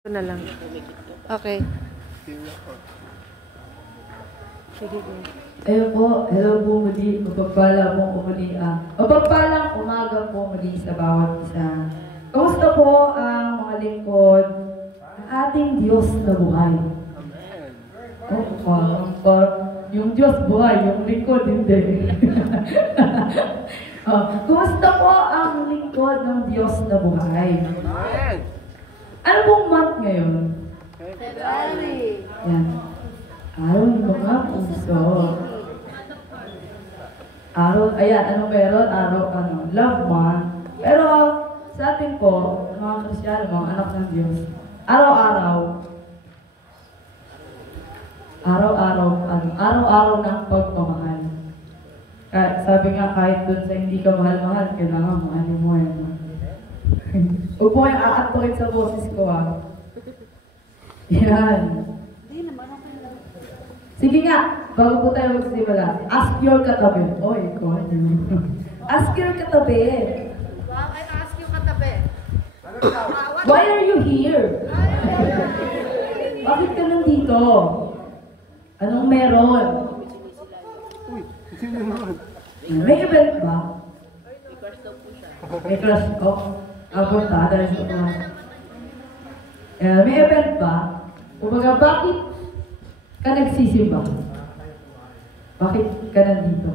Ito na lang. Okay. Sige po. Ayun po, hello po muli, mapagpalang umaga po muli sa bawat isa. Kamusta po ang mga lingkod ng ating Diyos na buhay? Yung Diyos buhay, yung lingkod hindi. Kumusta po ang lingkod ng Diyos na buhay? Ano pong month ngayon? February. Yan. Araw ng mga puso. Araw, ayan, ano meron? Araw, love month. Pero sa atin po, mga Kristiyano, mga anak ng Diyos, araw-araw, araw-araw ng pagmamahal. Sabi nga, kahit dun sa hindi ka mahal-mahal, kailangan mahalin mo yan. Huwag po kayong aantukin sa boses ko, Yan. Sige nga, bago po tayo magsimula, ask your katabi. Oy, ikaw. Ask your katabi. Wow, I ask you katabi. Why are you here? Bakit ka nandito? Anong meron? May event ba? May crush ko. Punta, dahil sa mga. May event ba? Kumbaga, bakit ka nagsisimba? Bakit ka nandito?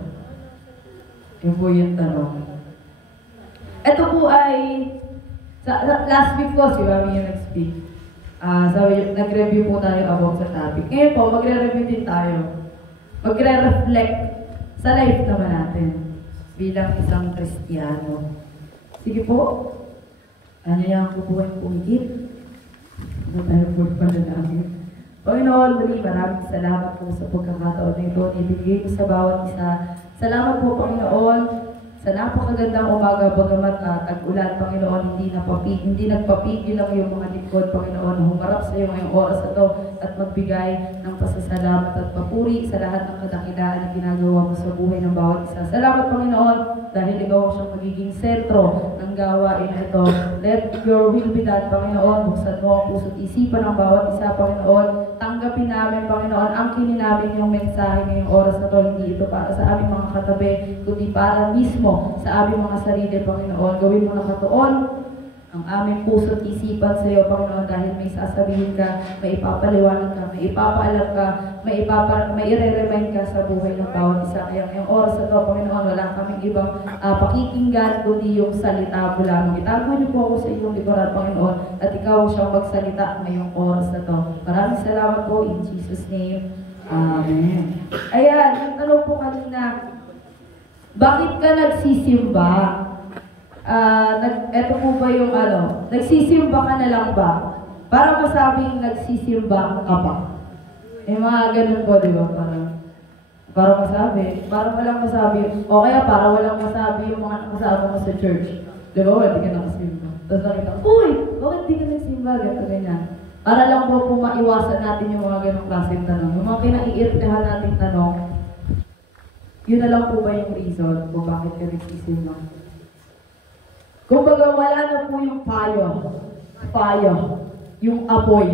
Yun po yung tanong. Ito po ay, last week po, si Mami yung nag-speak. Nag-review po tayo about sa topic. Ngayon po, magre-review din tayo. Magre-reflect sa life naman natin bilang isang Kristiyano. Sige po, anyayang ko po yung pumigit. Ano tayo po pala namin? Panginoon, muli maraming salamat po sa pagkakataon na ito. Ibigay ko sa bawat isa. Salamat po, Panginoon, sa napakagandang umaga, bagamat tag-ulan, Panginoon, hindi nagpapigil ang iyong mga lingkod, Panginoon, na humarap sa iyo ngayong oras na ito at magbigay ng pasasalamat at papuri sa lahat ng kadakilaan na ginagawa mo sa buhay ng bawat isa. Salamat, Panginoon, dahil ikaw ang siyang magiging sentro ng gawain ito. Let your will be done, Panginoon. Buksan mo ang puso't isipan ng bawat isa, Panginoon. Tanggapin namin, Panginoon, angkinin namin yung mensahe ngayong oras na ito. Hindi ito para sa aming mga katabi, kundi para mismo sa aming mga sarili, Panginoon. Gawin mo na katuon ang aming puso't isipan sa iyo, Panginoon, dahil may sasabihin ka, may ipapaliwanag ka, may ipapaalam ka, may ire-remind ka sa buhay ng bawat isa. Kaya ngayong oras na ito, Panginoon, wala kaming ibang pakikinggan, kundi yung salita mo lamang. Itago niyo po ako sa iyong likuran, Panginoon, at ikaw siyang magsalita ngayong oras na ito. Maraming salamat po, in Jesus' name. Amen. Ayan, yung tanong po kanina, bakit ka nagsisimba? Ito po ba yung nagsisimba ka na lang ba? Para masabing nagsisimba ka pa. Mga ganun po, di ba? Para masabi. Para walang masabi. O kaya para walang masabi yung mga nakasama mo sa church. Di ba? Wala, di ka nakasimba. Tapos nakita, uy! Bakit di ka nagsimba? Ganito, ganyan. Para lang po maiwasan natin yung mga ganong klaseng tanong. Yung mga kinaiirtahan nating tanong, yun na lang po ba yung reason kung bakit ka nagsisimba? Kung baga wala na po yung fire, yung apoy.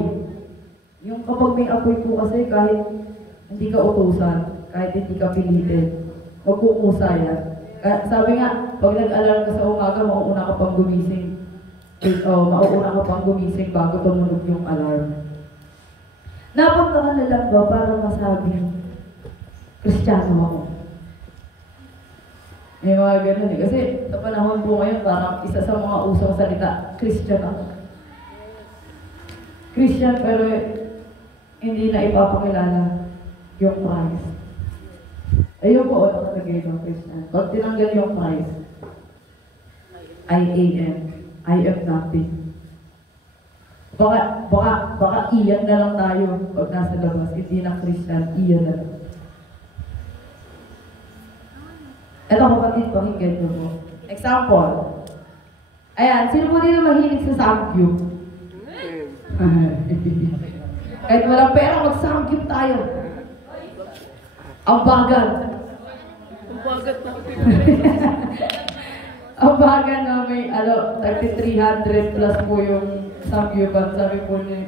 Yung kapag may apoy po kasi kahit hindi ka utusan, kahit hindi ka pilitin, magkukusa yan. Sabi nga, pag nag-alarm ka sa umaga, mauuna ka pang gumising. Mauuna ka pang gumising bago tumunog yung alarm. Napunta ka na lang ba para masabi, Kristiyano ako? May mga ganun eh. Kasi sa panahon po ngayon, parang isa sa mga usong salita, Christian ako. Christian pero hindi na ipapakilala yung Christ. Ayun po, nakalagay ng Christian. Pag tinanggal yung Christ, I-A-M, I am nothing. Baka iyan na lang tayo pag nasa labas. Hindi na Christian, iyan na lang. Ito kapatid, pakinggan nyo po. Example. Ayan, sino po dito mahilig sa samgyup? Kahit walang pera, mag-samgyup tayo. Ang bagal. Ang bagat natin. Ang bagal na may, 300 plus po yung samgyupan, sabi po ng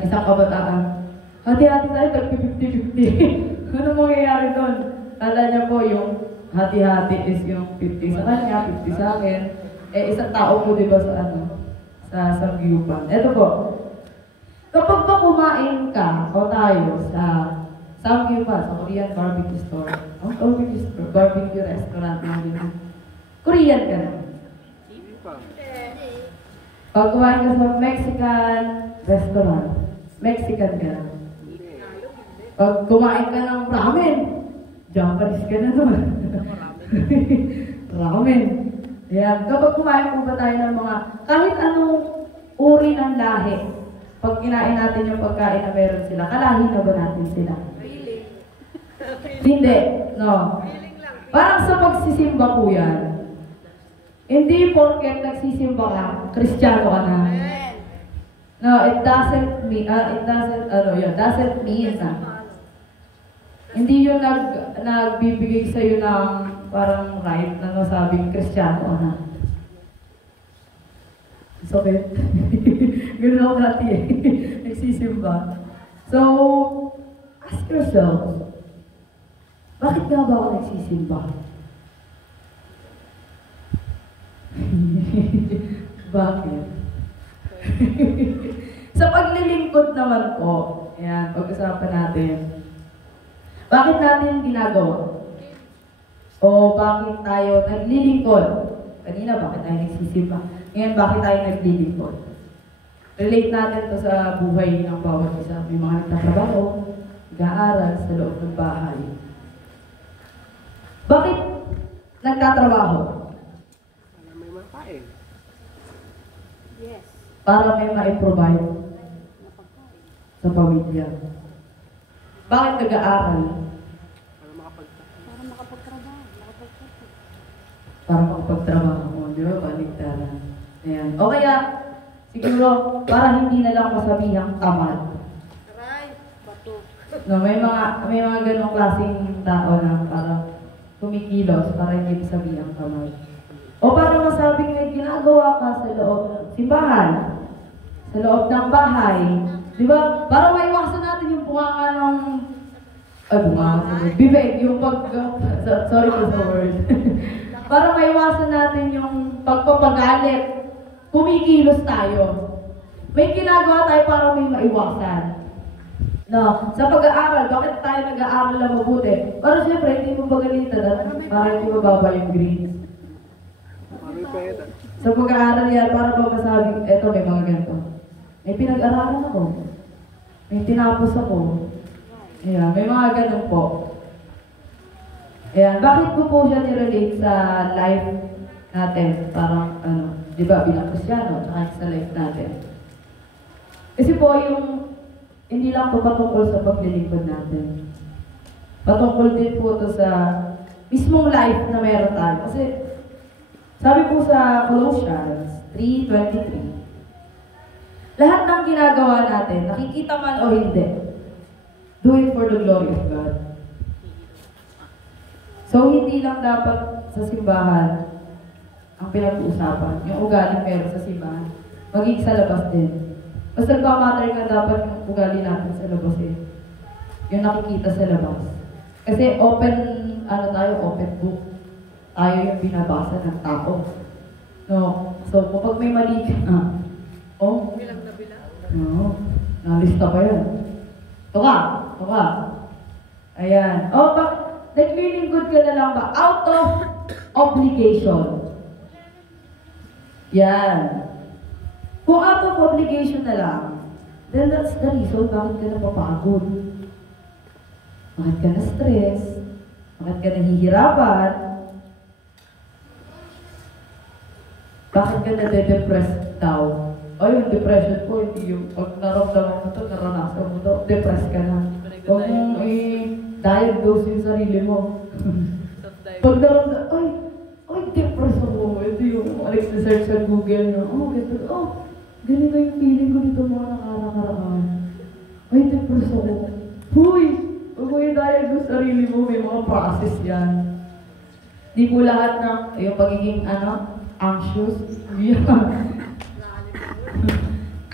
isang kabataan. Hati-hati tayo, tag-50-50. Ano mangyayari doon? Kala niya po yung hati-hati is yung 50 sa kanya, 50 sa akin. Eh, isang tao po, di ba, sa samgyupan. Ito po, kapag ba kumain ka o tayo sa samgyupan, sa Korean barbecue store, barbecue restaurant na din. Korean ka na. Pag kumain ka sa Mexican restaurant, Mexican ka na. Pag kumain ka ng ramen, Japanese ka na naman. Ramen. Yan. Kapag kumain po ba tayo ng mga, kahit anong uri ng lahi, pag kinain natin yung pagkain na meron sila, kalahi na ba natin sila? Hindi. No. Parang sa pagsisimba po yan. Hindi porket nagsisimba ka, Kristiyano ka na. No, it doesn't mean na. Hindi yun nagbibigay sa'yo ng parang right na nasabing Kristiyano ka na. It's okay. Ganun ako dati eh. Nagsisimba. So, ask yourself, bakit nga ba ako nagsisimba? Bakit? Sa paglilingkod naman po, ayan, pag-usapan natin. Bakit natin ginagawa? O bakit tayo naglilingkod? Kanina, bakit tayo nagsisimba? Ngayon, bakit tayo naglilingkod? Relate natin to sa buhay ng bawat isa. May mga nagtatrabaho, nag-aaral sa loob ng bahay. Bakit nagtatrabaho? Para may makain. Yes. Para may ma-provide sa pamilya. Bakit nag-aaral? Para Makapagtrabaho. Para makapagtrabaho. Di ba? Baligtaran. Ayan. O kaya, siguro, para hindi na lang masabihang tamad. Aray, bato. No, may mga ganong klaseng tao na parang kumikilos para hindi masabihang tamad. O para masabing may ginagawa ka sa loob ng simbahan, sa loob ng bahay. Di ba? Para maiwasan natin yung bunganga ng bibig, yung sorry for the word. Para maiwasan natin yung pagpapagalit, kumikilos tayo. May ginagawa tayo para may maiwasan. No, sa pag-aaral, bakit tayo nag-aaral na mabuti? Para siyempre, hindi mo pagalitan at para hindi mababa yung grades. may pera. Sa pag-aaral yan, para ba masabi, eto may mga ganito. May pinag-aralan ako. May tinapos ako. Ayan, may mga ganun po. Ayan, bakit ko po siya nirelate sa life natin? Parang, di ba, bilang Kristiyano, tsaka sa life natin. Kasi po, hindi lang po patungkol sa paglilingkod natin. Patungkol din po ito sa mismong life na meron tayo. Kasi, sabi po sa Colossians 3:23, lahat ng ginagawa natin, nakikita man o hindi, do it for the glory of God. So, hindi lang dapat sa simbahan ang pinag-uusapan. Yung ugali meron sa simbahan, maging sa labas din. Mas nagpamatter ka dapat yung ugali natin sa labas eh. Yung nakikita sa labas. Kasi open book. Tayo yung binabasa ng tao. No? So, kapag may mali ka, Bilang na bilang. no, nalista pa yan. Tuka. Ayan. Naglilingkod ka na lang ba? Out of obligation. Yan. Kung out of obligation na lang, then that's the reason bakit ka napapagod. Bakit ka na-stress? Bakit ka nahihirapan? Bakit ka na-depress daw? O yung depression po, hindi yung pag naramdaman mo ito, naranasan mo ito, depress ka na. Huwag mong i-diagnose yung sarili mo. Pag naramdaman, ay, depress ako. Ito yung search sa Google na, ganito yung feeling ko dito mga nakaraan. Ay, depress ako. Huy! Huwag mo i-diagnose sarili mo, may mga process yan. Di po lahat ng, yung pagiging, anxious, yan.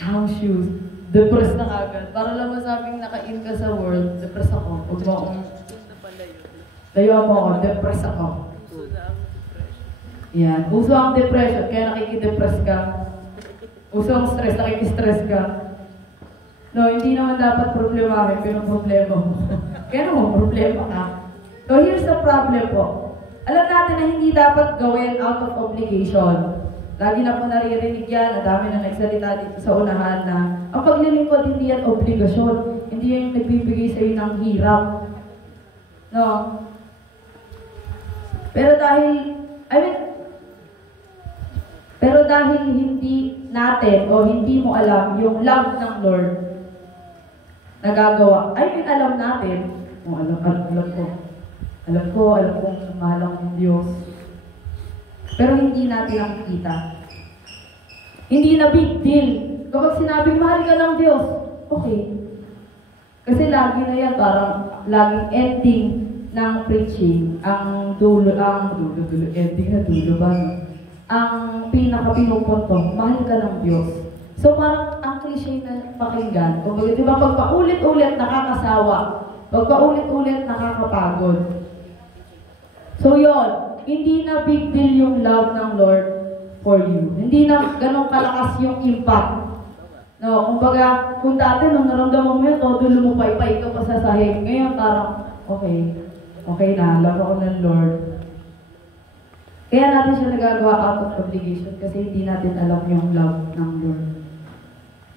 anxious, depressed na kagad. Para lang masabing naka-in ka sa world, depressed ako. Huwag mo akong, layo mo ako, depressed ako. Yan. Uso ang depression, kaya nakikidepress ka. Uso ang stress, nakikistress ka. No, hindi naman dapat problemahin, problema mo. Kaya naman, problema ka. So here's the problem po. Alam natin na hindi dapat gawin out of obligation. Lagi na po naririnig yan, ang dami na nagsalita dito sa unahan na ang paglilingkod hindi yan obligasyon. Hindi yan yung nagbibigay sa'yo ng hirap. No? Pero dahil hindi natin o hindi mo alam yung love ng Lord nagagawa, alam natin, alam kong mahal ang Diyos. Pero hindi natin nakikita. Hindi na big deal. Kapag sinabing mahal ka ng Diyos, okay. Kasi lagi na yan, parang laging ending ng preaching, ang ending na dulo ba? No? Ang pinaka-pinupunto, mahal ka ng Diyos. So parang ang cliche na pakinggan. Kumbaga, di ba, pag paulit-ulit nakakasawa, pag paulit-ulit nakakapagod. So yon, hindi na big deal yung love ng Lord for you. Hindi na ganun kalakas yung impact. No, kumbaga, kung dati nung naramdaman mo yun, todo lumupay-pay ka pa sa sahig. Ngayon parang, okay na, love ako ng Lord. Kaya natin siya nagagawa out of obligation kasi hindi natin alam yung love ng Lord.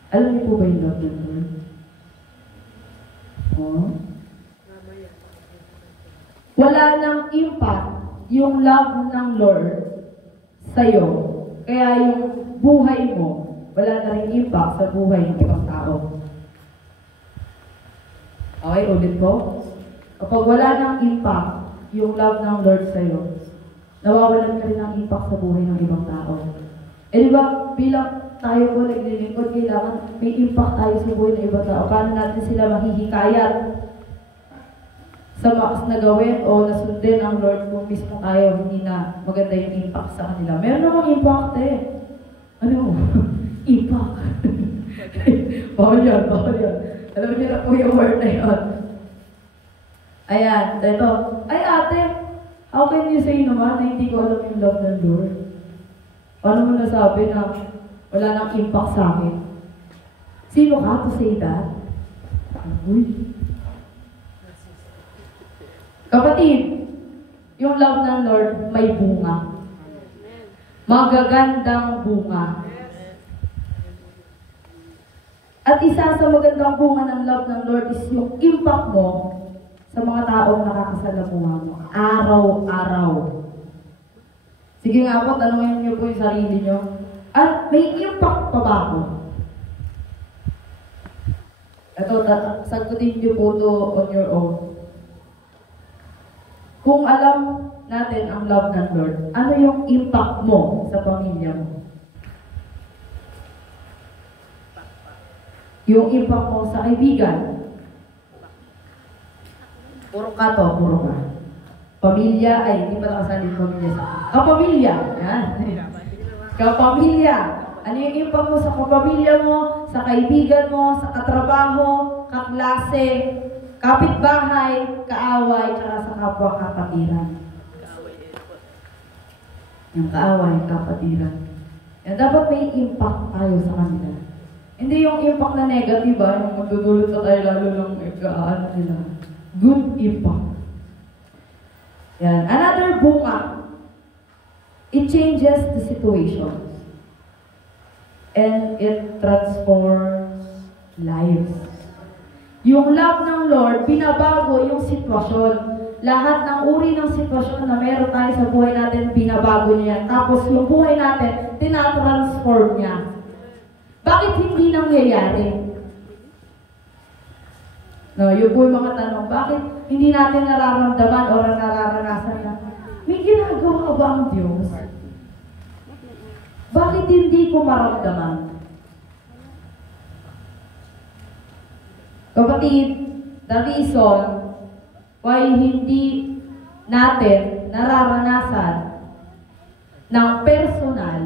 Alam niyo po ba yung love ng Lord? Oh? Wala nang impact yung love ng Lord sa'yo. Kaya yung buhay mo, wala na rin impact sa buhay ng ibang tao. Okay, ulit ko. Kapag wala nang impact yung love ng Lord sa'yo, nawawalan ka rin ng impact sa buhay ng ibang tao. Eh di ba, bilang tayo po naglilingkod, kailangan may impact tayo sa buhay ng ibang tao. Paano natin sila mahihikayat sa makas na gawin o nasundin ang Lord kung mismo tayo hindi na maganda yung impact sa kanila. Meron namang impact eh. Ano? Impact. Bawal yan. Alam niyo na po yung word na yun. Ayan, ito. Ay ate, how can you say naman na hindi ko alam yung love ng Lord? Paano mo nasabi na wala nang impact sa akin? Sino ka to say that? Uy. Kapatid, yung love ng Lord may bunga. Magagandang bunga. At isa sa magandang bunga ng love ng Lord is yung impact mo sa mga taong nakakasalamuha mo. Araw-araw. Sige nga po, tanongin niyo po yung sarili niyo. At may impact pa ba ako? Ito, sagutin niyo po to on your own. Kung alam natin ang love ng Lord, ano yung impact mo sa pamilya mo? Yung impact mo sa kaibigan. Puro ka to, puro ka. Pamilya, ay, hindi pa nakasaling pamilya sa... Kapamilya! Yan. Kapamilya. Ano yung impact mo sa kapamilya mo, sa kaibigan mo, sa katrabaho, kaklase, kapitbahay, kaaway, tsaka sa kapwa kapatiran. Yung kaaway, kapatiran. Yan, dapat may impact tayo sa kanila. Hindi yung impact na negative, yung magdudulot pa tayo lalo ng ano nila. Good impact. Yan. Another bunga, it changes the situations. And it transforms lives. Yung love ng Lord, binabago yung sitwasyon. Lahat ng uri ng sitwasyon na meron tayo sa buhay natin, binabago niya. Tapos yung buhay natin, tinatransform niya. Bakit hindi nangyayari? No, yung po yung mga tanong, bakit hindi natin nararamdaman o nararanasan na may ginagawa ba ang Diyos? Bakit hindi ko maramdaman? Kapatid, the reason why hindi natin nararanasan ng personal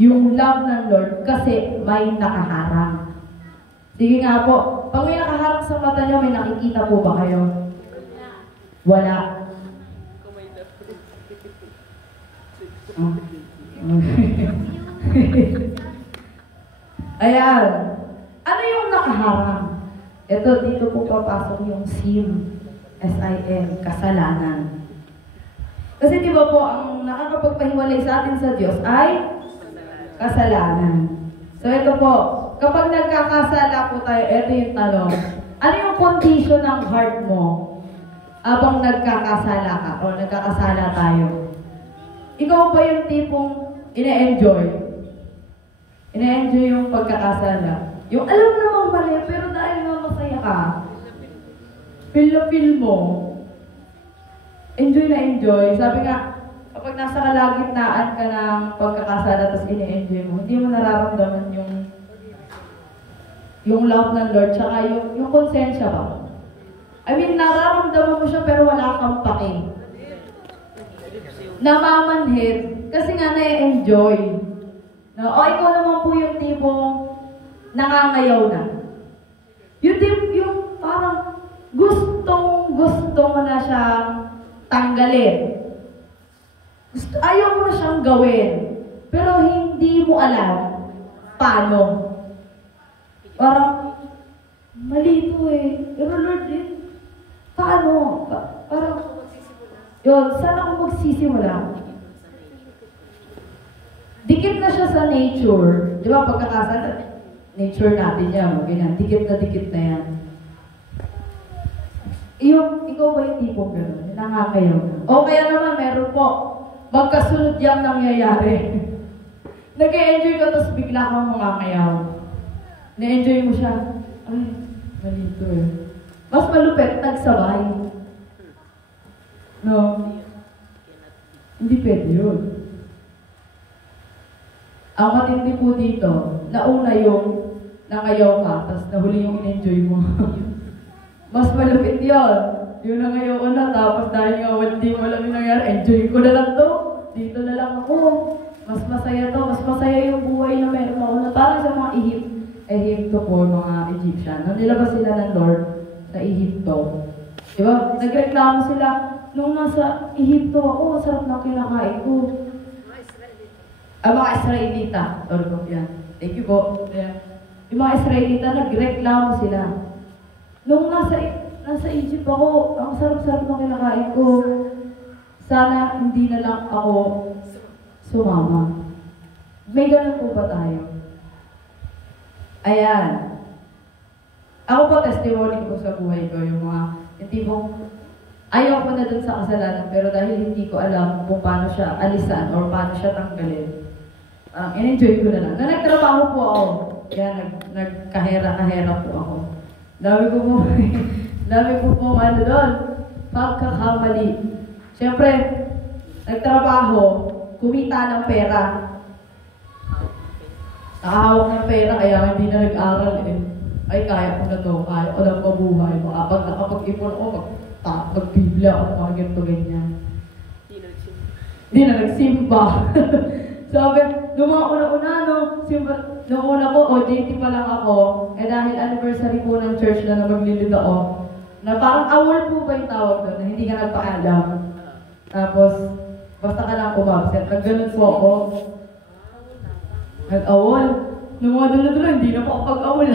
yung yung love ng Lord kasi may nakaharang. Sige nga po, pag may nakaharang sa mata niyo, may nakikita po ba kayo? Wala. Oh. Ayan. Ano yung nakaharang? Ito, dito po papasok yung sin. S-I-N, kasalanan. Kasi di ba po, ang nakakapagpahiwalay sa atin sa Diyos ay kasalanan. So ito po, kapag nagkakasala po tayo, ito yung tanong. Ano yung condition ng heart mo habang nagkakasala ka o nagkakasala tayo? Ikaw ba yung tipong ine-enjoy? Ine-enjoy yung pagkakasala. Yung alam namang mali, pero dahil nga masaya ka, feel na feel mo, enjoy na enjoy. Sabi nga, kapag nasa kalagitnaan ka ng pagkakasala tapos ine-enjoy mo, hindi mo nararamdaman yung love ng Lord, tsaka yung konsensya ba? I mean, nararamdaman mo siya pero wala kang pake. Namamanhid kasi nga na-enjoy. No? O ikaw naman po yung tipong nangangayaw na. Yung parang gusto mo na siyang tanggalin. Ayaw mo na siyang gawin. Pero hindi mo alam paano. Parang, mali ito eh. Pero Lord, paano? Parang, yun, saan ako magsisimula? Dikit na siya sa nature. Di ba, pagkakasala, nature natin yan, ganyan. Dikit na yan. Ikaw ba yung tipong gano'n? Nangakayaw na. O kaya naman, meron po, magkasunod yung nangyayari. Nag-e-enjoy ka, tapos bigla kang mangakayaw. Na-enjoy mo siya. Ay, malito eh. Mas malupit, nagsabay. No? Hindi pwede yun. Ang matindi po dito, nauna yung nangayaw ka, tapos nahuli yung in-enjoy mo. Mas malupit yun. Yung nangayaw ko na, tapos dahil nga hindi mo alam yung nangyari, enjoy ko na lang to. Dito na lang ako. Mas masaya to. Mas masaya yung buhay na meron ako na parang sa mga Ehipto po, mga Egyptian. Nung nilabas sila ng Lord sa Ehipto, diba? Nagreklamo sila, nung nasa Ehipto ako, sarap na kinakain ko. Mga Israelita. Sorry po, yan. Thank you po. Yeah. Yung mga Israelita, nagreklamo sila. Nung nasa Egypt ako, ang sarap-sarap na kinakain ko. Sana hindi na lang ako sumama. May ganun po ba tayo? Ayan. Ako po, testimony ko sa buhay ko, yung tipong ayaw ko na dun sa kasalanan, pero dahil hindi ko alam kung paano siya alisan or paano siya tanggalin, in-enjoy ko na lang. Na nagtrabaho po ako, kaya nagkahera-kahera po ako. Dami ko po ano doon, pagkakamali. Siyempre, nagtrabaho, kumita ng pera. Nakahawak ng pera, kaya hindi na nag-aral eh. Ay, kaya ko na to, kaya ko na mabuhay. Pag nakapag-ipon ako, mag-biblia ako, mga ganito ganyan. Hindi na nagsimba. Sabi, nung mga una-una, nung una ko, JT pa lang ako, dahil anniversary po ng church na maglilid ako, na parang awol po ba yung tawag doon, na hindi ka nagpaalam. Tapos, basta ka lang umabsent. Nag-ganun po ako. Nag-awol. Nung mga dulo-dulo, hindi na po ako pag-awol.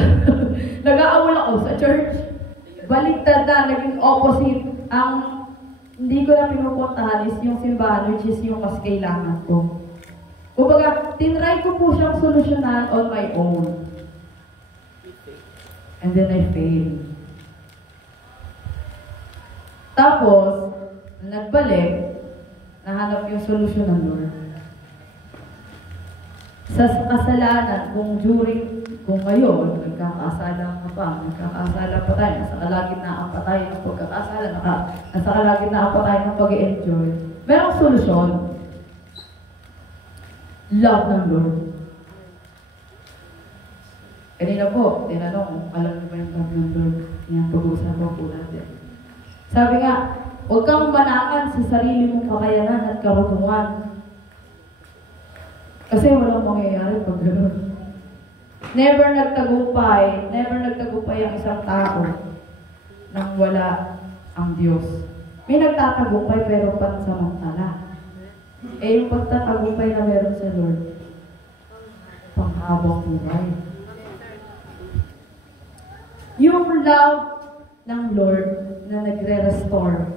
Nag-aawol ako sa church. Baliktad na, naging opposite. Ang hindi ko na pinupuntahan is yung simbahan, which is yung mas kailangan ko. Kumbaga, tinry ko po siyang solusyonan on my own. And then I failed. Tapos, nagbalik, nahanap yung solusyon ng Lord. Sa kasalanan, kung ngayon, nagkakasala pa tayo, nasa kalagitnaan pa tayo ng pagkakasala, nasa kalagitnaan pa tayo ng pag-i-enjoy, merong solusyon. Love ng Lord. Kanina po, tinanong, alam mo ba yung love ng Lord? Yan, pag-uusapan po natin. Sabi nga, huwag kang manakan sa sarili mong kakayanan at karunungan. Kasi walang mangyayari pag gano'n. Never nagtagumpay ang isang tao nang wala ang Diyos. May nagtatagumpay pero pansamantala. Eh yung pagtatagumpay na meron sa Lord, panghabang buhay. Yung love ng Lord na nagre-restore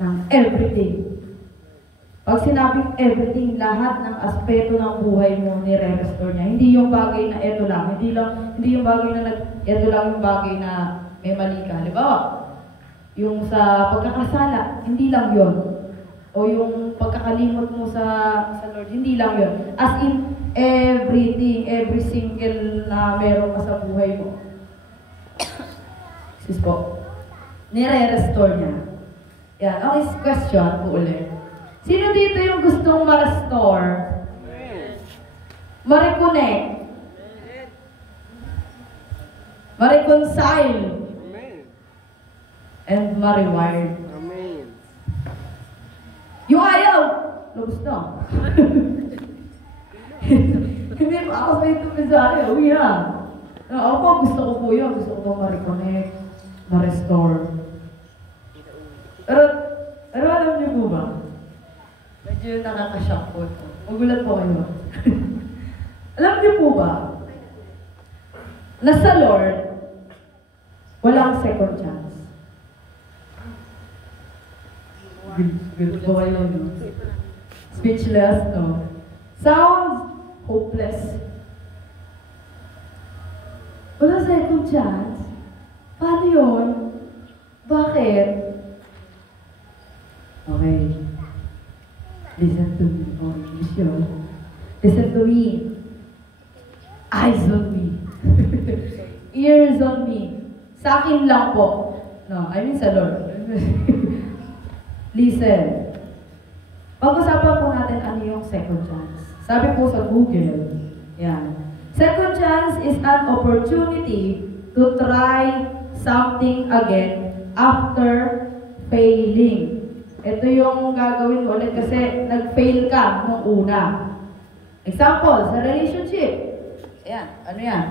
ng everything. Pag sinabing everything, lahat ng aspeto ng buhay mo nire-restore niya. Hindi yung bagay na eto lang. Hindi yung bagay na eto lang yung bagay na may mali ka. Halimbawa, yung sa pagkakasala, hindi lang yon. O yung pagkakalimot mo sa Lord, hindi lang yon. As in, everything, every single na meron ka sa buhay mo. Sis po. Nire-restore niya. Yan. Okay, question po ulit. Sino dito yung gustong ma-restore? Ma-reconnect? Ma-reconcile? And ma-rewire? Amen. Yung ayaw! Lubos na. Hindi pa ako sa ito ayaw. Yeah. Ako, gusto ko po yun. Gusto ko ma-reconnect, ma-restore. Pero alam niyo po ba? Medyo nakaka-shock po ito. Magulat po kayo. Alam niyo po ba? Na sa Lord, walang second chance. Good po kayo, no? Speechless, no? Sounds hopeless. Wala second chance? Paano yun? Bakit? Okay. Listen to me. Oh, English yun. Listen to me. Eyes on me. Ears on me. Sa akin lang po. No, I mean sa Lord. Listen. Pag-usapan po natin ano yung second chance. Sabi po sa Google, yan. Second chance is an opportunity to try something again after failing. Ito yung gagawin mo ulit kasi nag-fail ka nung una. Example, sa relationship. Ayan, ano yan?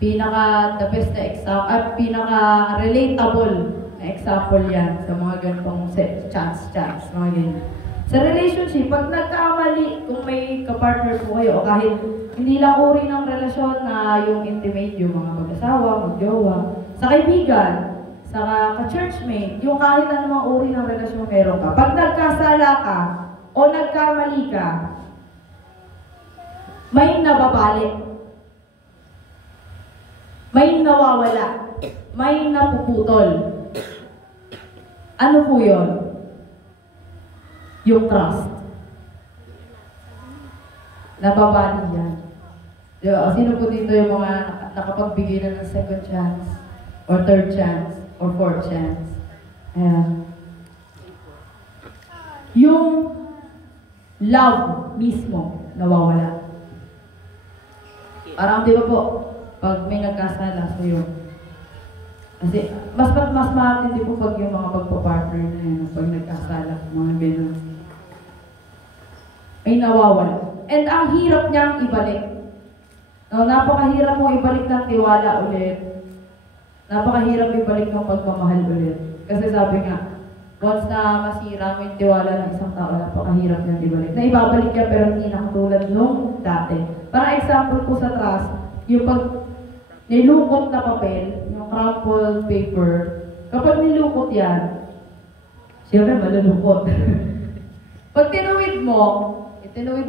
The best na example, pinaka-relatable na example yan sa mga ganitong chance, mga ganyan. Sa relationship, pag nagkamali, kung may kapartner po kayo, o kahit hindi lang uri ng relasyon na yung intimate, yung mga mag-asawa, mag-jowa, sa kaibigan, sa ka-churchmate, yung kahit anumang uri ng relasyon meron ka. Pag nagkasala ka o nagkamali ka, may nababalik, may nawawala, may napuputol. Ano po yun? Yung trust. Nababali yan. Diba? Sino po dito yung mga nakapagbigay na ng second chance? Or third chance? Or fourth chance? Ayan. Yung love mismo, nawawala. Parang di ba po, pag may nagkasala sa'yo, kasi mas matindi po pag yung mga pagpapartner na yun, pag nagkasala, mga ganun. May nawawala. And ang hirap niyang ibalik. No, napakahirap mo ibalik ng tiwala ulit. Napakahirap ibalik ng pagmamahal ulit. Kasi sabi nga, once na masira mo yung tiwala ng isang tao, napakahirap niyang ibalik. Na ibabalik niya pero hindi na katulad nung dati. Para example po sa trust, yung pag nilukot na papel, yung crumpled paper, kapag nilukot yan, siyempre malulukot. Pag tinuwid mo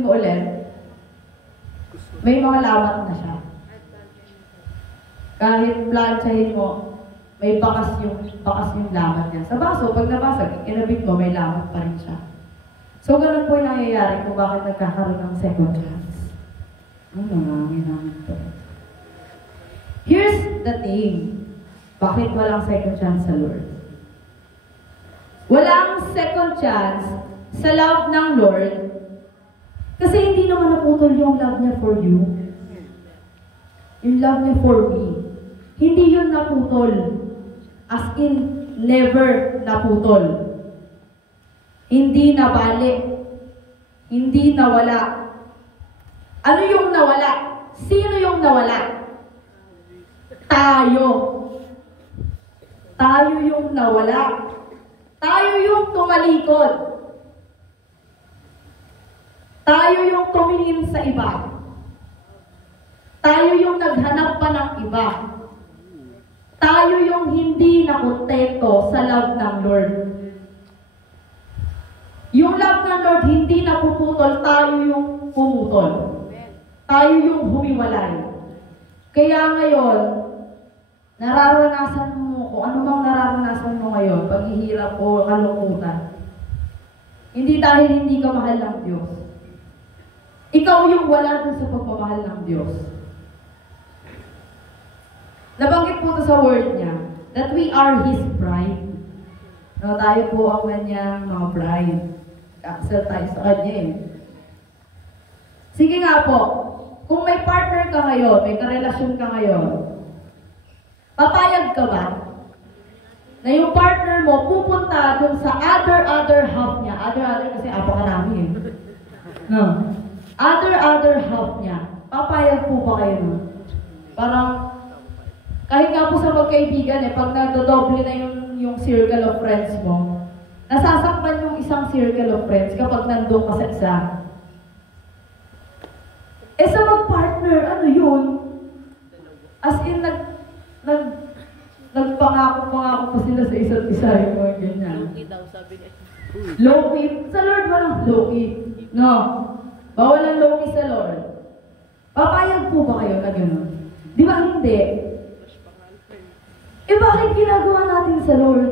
ulit, may mga lawat na siya. Kahit plansyahin mo, may bakas yung lamat niya. Sa baso, pag nabasag, kinabit mo, may lamat pa rin siya. So, ganun po yung nangyayari kung bakit nagkakaroon ng second chance. Namin to. Here's the thing. Bakit walang second chance sa Lord? Walang second chance sa love ng Lord kasi hindi naman naputol yung love niya for you. Yung love niya for me. Hindi yun naputol. As in, never naputol. Hindi nabalik. Hindi nawala. Ano yung nawala? Sino yung nawala? Tayo. Tayo yung nawala. Tayo yung tumalikod. Tayo yung tumingin sa iba. Tayo yung naghanap pa ng iba. Tayo yung hindi nakontento sa love ng Lord. Yung love ng Lord hindi napuputol, tayo yung pumutol. Tayo yung humiwalay. Kaya ngayon, nararanasan mo kung ano mang nararanasan mo ngayon, paghihirap o kalungkutan. Hindi dahil hindi ka mahal ng Diyos. Ikaw yung wala dun sa pagmamahal ng Diyos. Nabanggit po ito sa word niya, that we are His bride. No, tayo po ang kanyang mga bride. Kakasal tayo sa kanya eh. Sige nga po, kung may partner ka ngayon, may karelasyon ka ngayon, papayag ka ba na yung partner mo pupunta dun sa other half niya? Other kasi apakarami eh. No. Other half niya. Papayag po ba kayo nun? Parang, kahit nga po sa magkaibigan eh, pag nadodoble na yung circle of friends mo, nasasaktan yung isang circle of friends kapag nandun ka sa isa. Eh sa mag-partner, ano yun? As in, nagpangako pa sila sa isa't isa, yung mga ganyan. Low-key daw, sabi niya. Low-key? Sa Lord walang low-key. No. Bawal ang low-key sa Lord. Papayag po ba kayo na gano'n? Di ba hindi? Eh bakit ginagawa natin sa Lord?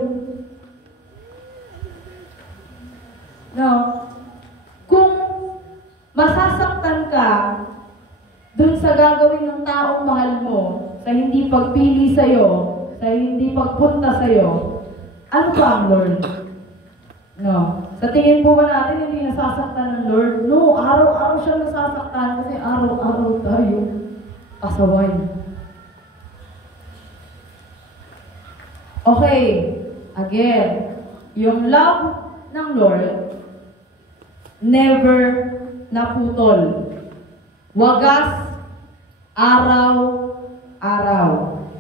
No. Kung masasaktan ka dun sa gagawin ng taong mahal mo, sa hindi pagpili sa'yo, sa hindi pagpunta sa'yo, ano ba ang Lord? No. Sa tingin po ba natin hindi nasasaktan ng Lord? No, araw-araw siya nasasaktan kasi araw-araw tayo pasaway. Okay, again, yung love ng Lord never naputol. Wagas, araw-araw.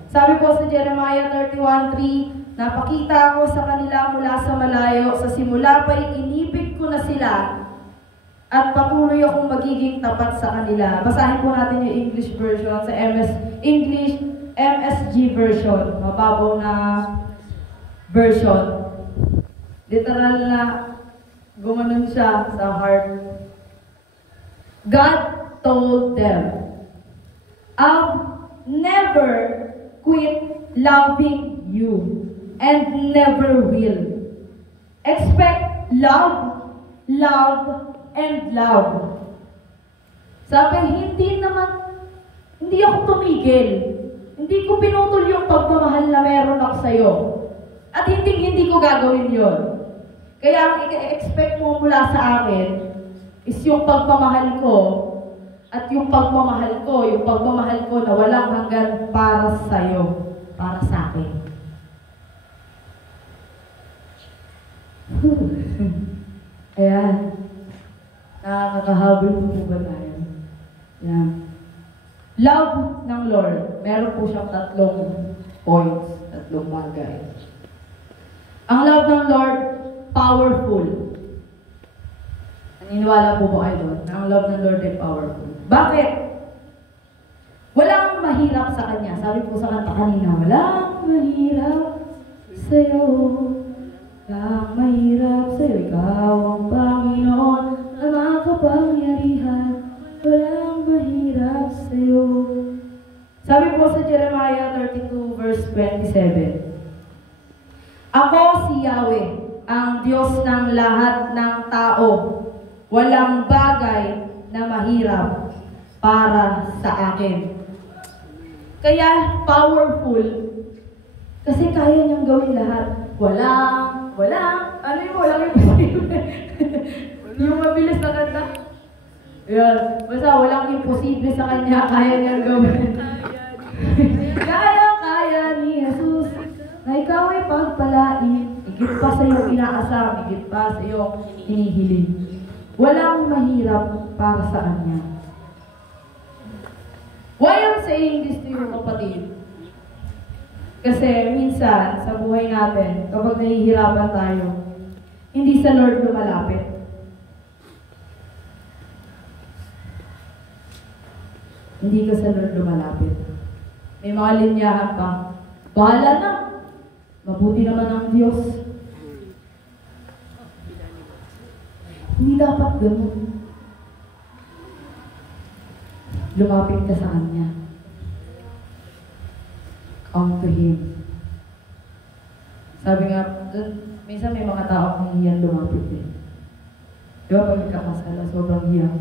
Sabi po sa Jeremiah 31:3, napakita ko sa kanila mula sa malayo, sa simula pa'y inibig ko na sila at patuloy akong magiging tapat sa kanila. Basahin po natin yung English version sa MSG version, mababaw na version. Literal na gumanon siya sa heart. God told them, I've never quit loving you and never will. Expect love, and love. Sabi, hindi ako tumigil. Hindi ko pinutol yung pagmamahal na meron ako sa'yo. At hindi ko gagawin yon. Kaya ang i-expect mo mula sa akin is yung pagmamahal ko at yung pagmamahal ko na walang hanggan para sa'yo, para sa akin. Ayan. Nakakahabol po ba tayo? Yan. Love ng Lord. Meron po siyang 3 points, 3 bagay. Ang love ng Lord, powerful. Naniniwala po ba kayo doon? Ang love ng Lord ay powerful. Bakit? Walang mahirap sa Kanya. Sabi po sa kanta kanina, walang mahirap sa'yo. Walang mahirap sa'yo. Ikaw ang Panginoon na makapangyarihan. Walang mahirap sa'yo. Sabi po sa Jeremiah 32 verse 27, Ako si Yahweh, ang Diyos ng lahat ng tao. Walang bagay na mahirap para sa akin. Kaya powerful, kasi kaya niyang gawin lahat. Walang, ano yung walang imposible? Yung mabilis na kanta. Yan. Basta walang imposible sa kanya, kaya niyang gawin. Kaya ni Jesus na ikaw ay pagpalain. Higit pa sa iyong inaasam, higit pa sa iyong hinihiling. Walang mahirap para sa Kanya. saying this to you, kapatid? Kasi minsan, sa buhay natin, kapag nahihirapan tayo, hindi sa Lord lumalapit. Hindi ka sa Lord lumalapit. May mga linyahan pa. Bahala na. Mabuti naman ang Diyos. Hindi dapat ganun. Lumapit ka sa Kanya. Come to Him. Sabi nga, minsan may mga taong hiyan lumapit eh. Di ba pag nagkakasala, sobrang hiyan.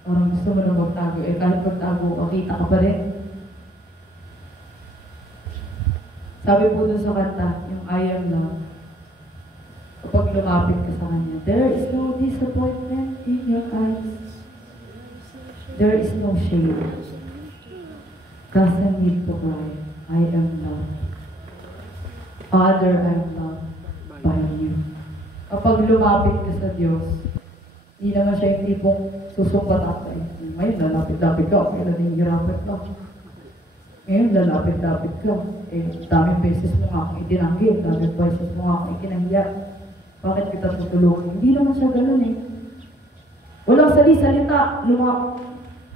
Parang gusto mo na magtago. Eh kahit magtago, makita ka pa rin. Sabi po dun sa kanta, yung I am love. Kapag lumapit ka sa Kanya, there is no disappointment in your eyes. There is no shame. Doesn't need to cry. I am loved. Father, I am loved by you. Kapag lumapit ka sa Diyos, hindi naman siya yung tipong susumpat ako eh. Ngayon, lalapit-lapit ka. Okay, nanihirapan ka. Ngayon, lalapit-lapit ka. Eh, daming beses mo nga akong itinanggi. Daming beses mo nga akong ikinahiya. Bakit kita tutulungan? Hindi naman siya ganun eh. Walang salita,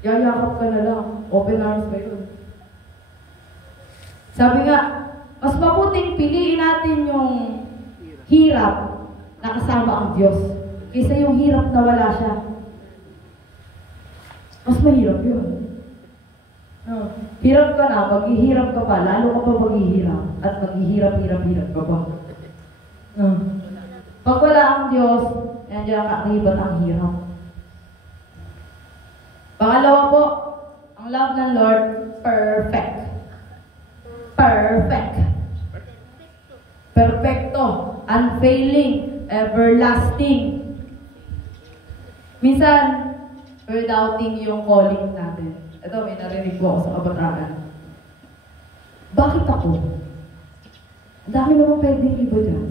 yayakap ka na lang. Open arms ba yun? Sabi nga, mas mabuting piliin natin yung hirap na kasama ang Diyos kaysa yung hirap na wala siya. Mas mahirap yun. Hirap ka na, maghihirap ka pa, lalo ka pa maghihirap. At maghihirap-hirap-hirap ka pa. Pag wala ang Diyos, nandiyan ang kaibat ang hirap. Pangalawa po, ang love ng Lord, perfect. Perfect. Perfecto. Unfailing. Everlasting. Minsan, we're doubting yung calling natin. Ito, may narinig po ako sa kabataan. Bakit ako? Ang dami naman pwedeng iba dyan.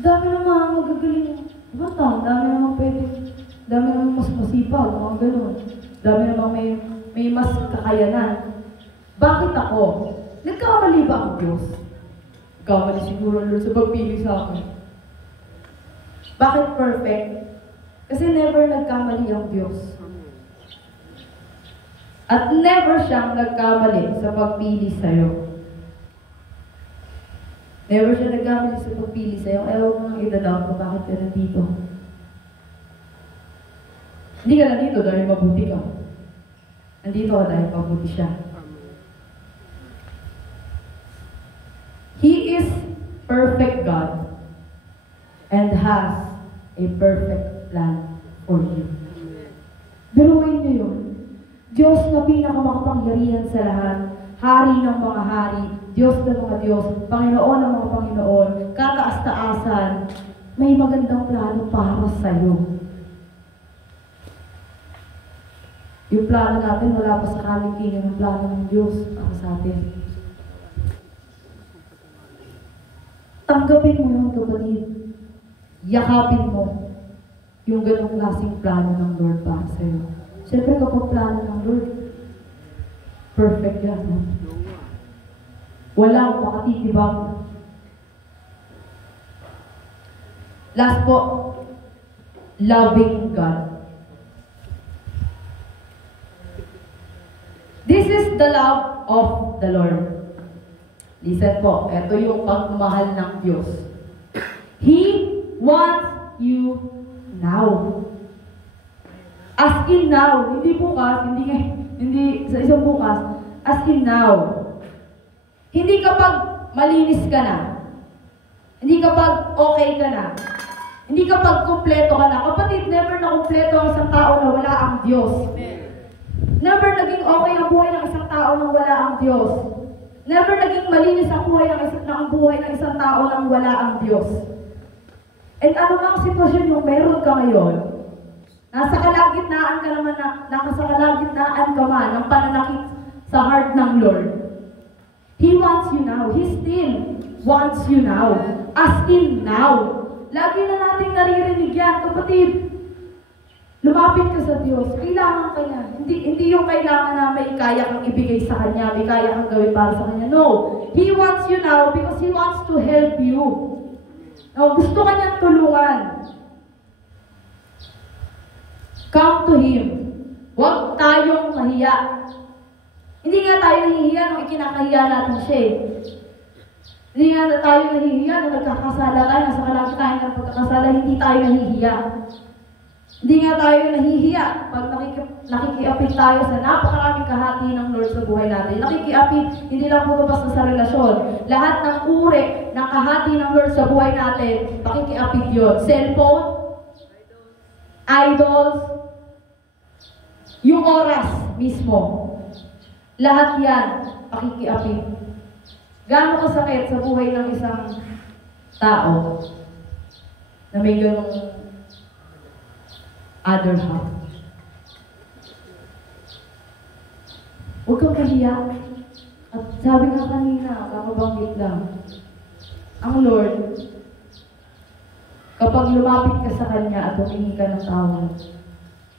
Ang dami naman magagaling. Bata, ang dami naman pwedeng. Ang dami naman mas masipag, mga ganun. Ang dami naman may mas kakayanan. Bakit ako? Nagkamali ba ang Diyos? Nagkamali siguro Lord sa pagpili sa akin. Bakit perfect? Kasi never nagkamali ang Diyos. At never siyang nagkamali sa pagpili sa'yo. Never siya nagkamali sa pagpili sa'yo. Kaya huwag mong idadoubt kung bakit ka nandito. Hindi ka nandito dahil mabuti ka. Nandito ka dahil mabuti siya. He is perfect God and has a perfect plan for you. Biruin niyo yun. Diyos na pinakamakapangyarihan sa lahat, Hari ng mga hari, Diyos ng mga Diyos, Panginoon ng mga Panginoon, kataas-taasan, may magandang plano para sa'yo. Yung plano natin, wala pa sa kaligingin ng plano ng Diyos para sa atin. Tanggapin mo yung kapatid. Yakapin mo yung ganong klaseng plano ng Lord para sa'yo. Siyempre kapag plano ng Lord, perfect yan. No? Walang makatitibag. Last po, loving God. This is the love of the Lord. Listen po, ito yung pagmamahal ng Diyos. He wants you now. As in now, hindi bukas, hindi sa isang bukas, as in now. Hindi kapag malinis ka na. Hindi kapag okay ka na. Hindi kapag kumpleto ka na. Kapatid, never na kumpleto ang isang tao na wala ang Diyos. Never naging okay ang buhay ng isang tao nang wala ang Diyos. Never naging malinis ang buhay ng isang tao nang wala ang Diyos. And ano nga ang sitwasyon yung meron ka ngayon? Nasa kalagitnaan ka naman nasa kalagitnaan ka man ng pananakit sa heart ng Lord. He wants you now. He still wants you now. As in now. Lagi na nating naririnig yan, kapatid. Lumapit ka sa Diyos. Kailangan ka niya. Hindi yung kailangan na may kaya kang ibigay sa Kanya, may kaya kang gawin para sa Kanya. No. He wants you now because He wants to help you. No, gusto ka niyang tulungan. Come to Him. Huwag tayong mahiya. Hindi nga tayo nahihiya nung ikinakahiya natin siya eh. Hindi nga tayo nahihiya nung nagkakasala tayo, nasa kalagitnaan ng pagkakasala, hindi tayo nahihiya. Hindi nga tayo nahihiya pag nakikiapit tayo sa napakaraming kahati ng Lord sa buhay natin. Nakikiapit, hindi lang po basta sa relasyon. Lahat ng uri ng kahati ng Lord sa buhay natin, pakikiapit yun. Cellphone, idols, yung oras mismo. Lahat yan, pakikiapit. Gaano kasakit sa buhay ng isang tao na may ganong other half. Huwag kang kahiya. At sabi nga kanina, kakabanggit lang, ang Lord, kapag lumapit ka sa Kanya at humingi ka ng tawad,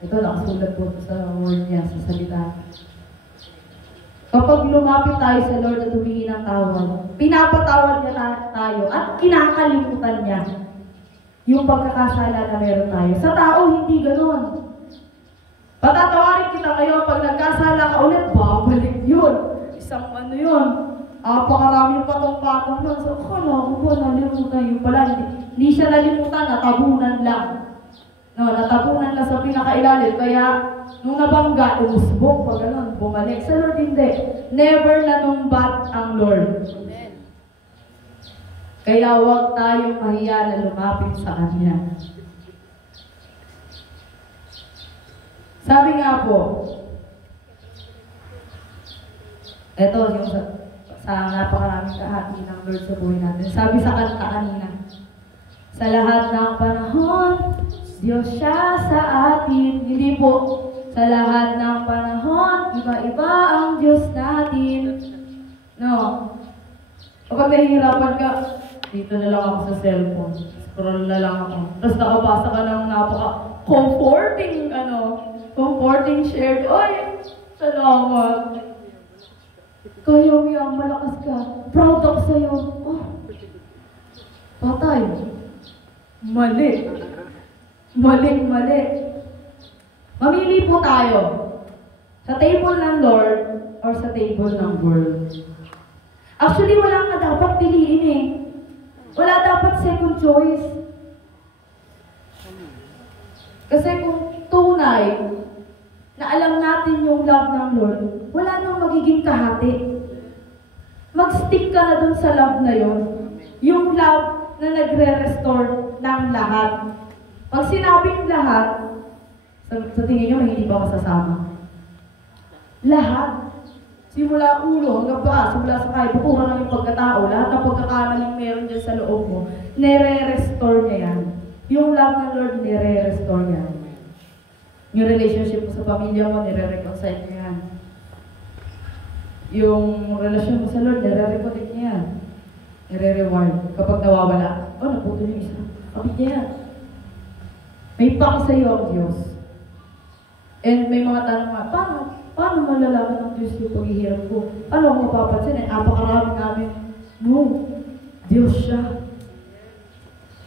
ito nakasulat po sa word niya, sa salita. Kapag lumapit tayo sa Lord at humingi ng tawad, pinapatawad niya tayo at kinakalimutan niya yung pagkakasala na meron tayo. Sa tao, hindi ganun. Patatawarin kita ngayon pag nagkasala ka ulit, babalik yun. Isang ano yun, apakaraming patong-patong nun. So, akala ko po, nalimutan yun pala. Hindi siya nalimutan, natabunan lang. No, natabunan lang sa pinakailalim. Kaya, nung nabangga, umusbong pa gano'n, bumalik. Sa Lord, hindi. Never nanumbat ang Lord. Amen. Kaya huwag tayong mahiya na lumapit sa Kanya. Sabi nga po, ito yung sa napakaraming kahati ng Lord sa buhay natin. Sabi sa kanta kanina, sa lahat ng panahon, Diyos siya sa atin. Hindi po, sa lahat ng panahon, iba-iba ang Diyos natin. No. Kapag nahihirapan ka, dito na lang ako sa cellphone. Scroll na lang ako. Tapos nakabasa ka ng napaka-comforting, comforting shared. Oy, salamat. Kaya Mia, malakas ka. Proud ako sa'yo. Oh, patay. Mali. Mali. Mamili po tayo. Sa table ng Lord or sa table ng world. Actually, wala nga dapat piliin eh. Wala dapat second choice. Kasi kung tunay na alam natin yung love ng Lord, wala nang magiging kahati. Mag-stick ka na dun sa love na yon. Yung love na nagre-restore ng lahat. Pag sinabing lahat, sa tingin nyo, hindi ba masasama? Lahat. Simula ulo hanggang paa, simula sa kaya, bukura lang yung pagkatao, lahat ng pagkakamaling meron dyan sa loob mo, nire-restore niya yan. Yung love ng Lord, nire-restore niya. Yung relationship mo sa pamilya mo, nire-reconcile niya yan. Yung relasyon mo sa Lord, nire-reconnect niya yan. Nire-reward. Kapag nawawala, naputol yung isa. Kapit niya yan. May paki sa'yo ang Diyos. And may mga tanong nga, paano malalaman ng Diyos yung paghihirap ko? Paano ako mapapansin? Napakarami namin. No. Diyos siya.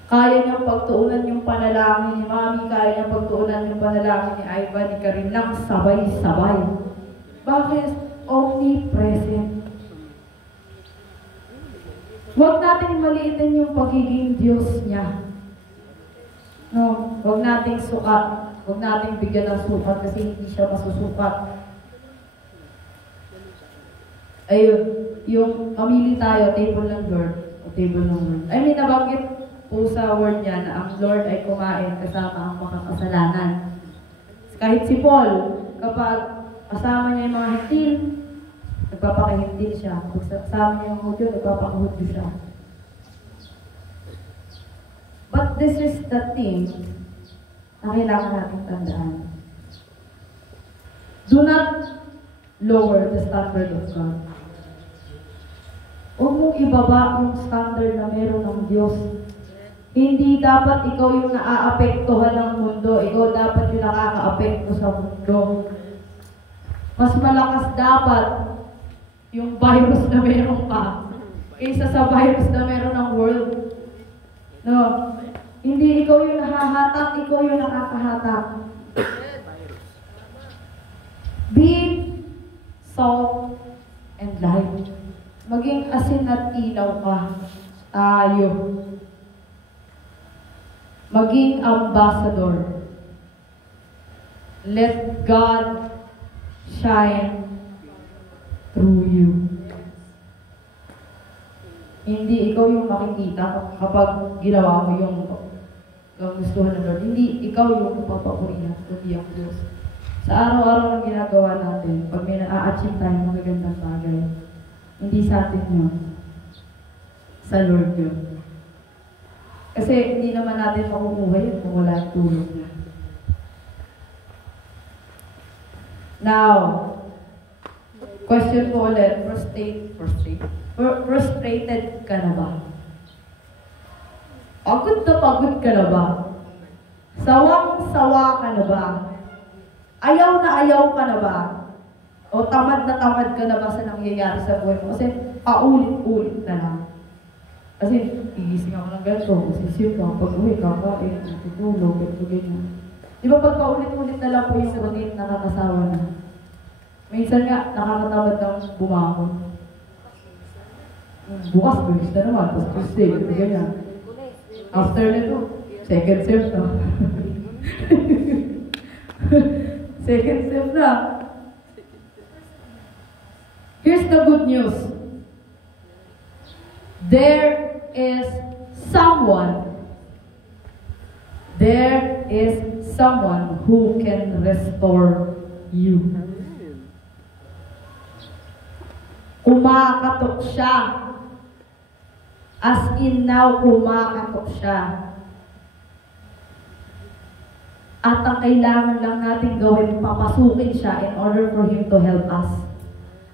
Kaya niyang pagtuunan yung panalangin ni Mami, kaya niyang pagtuunan yung panalangin ni Ivan, ni Karin lang, sabay-sabay. Bakit? Omnipresent. Huwag nating maliitin yung pagiging Diyos niya. No, huwag nating sukat. Huwag nating bigyan ng sukat kasi hindi siya masusukat. Ayun, yung mamili tayo, table ng Lord o table ng Lord. I mean, nabanggit po sa word niya na ang Lord ay kumain kasama ang makakasalanan. Kahit si Paul, kapag kasama niya yung mga hintil, nagpapakahintil siya. Pag kasama niya yung hudyo, nagpapakahudyo siya. But this is the thing na kailangan natin tandaan. Do not lower the standard of God. Huwag mong ibaba yung standard na meron ng Diyos. Hindi dapat ikaw yung naaapektuhan ng mundo. Ikaw dapat yung nakakaapekto sa mundo. Mas malakas dapat yung virus na meron ka kaysa sa virus na meron ng world. No? Hindi ikaw yung nahahatak, ikaw yung nakakahatak. Be salt and light. Maging asin at ilaw ka. Tayo. Maging ambassador. Let God shine through you. Hindi ikaw yung makikita kapag ginawa mo yung gustuhan ng Lord. Hindi ikaw yung papapurihan, kundi ang Diyos. Sa araw-araw ng ginagawa natin, pag may na-achieve tayo ng magagandang bagay, hindi sa atin yun. Sa Lord yun. Kasi hindi naman natin makukuha yun kung wala ang tulong niya. Now, question ko ulit, frustrated ka na ba? Pagod ka na ba? Sawang-sawa ka na ba? Ayaw ka na ba? O tamad na tamad ka na ba sa nangyayari sa buhay mo? Kasi paulit-ulit na lang. Kasi igising ako ng ganito, sisip ka, pag-uwi, kakain, tutulog, ganyan. Di ba pag paulit-ulit na lang po yung routine, nakakasawa na? Minsan nga, nakakatamad ng bumangon. Bukas, bilis na naman, tapos Tuesday, ganyan. After nito, second shift na. Second shift na. Here's the good news. There is someone who can restore you. Kumakatok siya. As in now, kumakatok siya. At ang kailangan lang natin gawin, papasukin siya in order for Him to help us.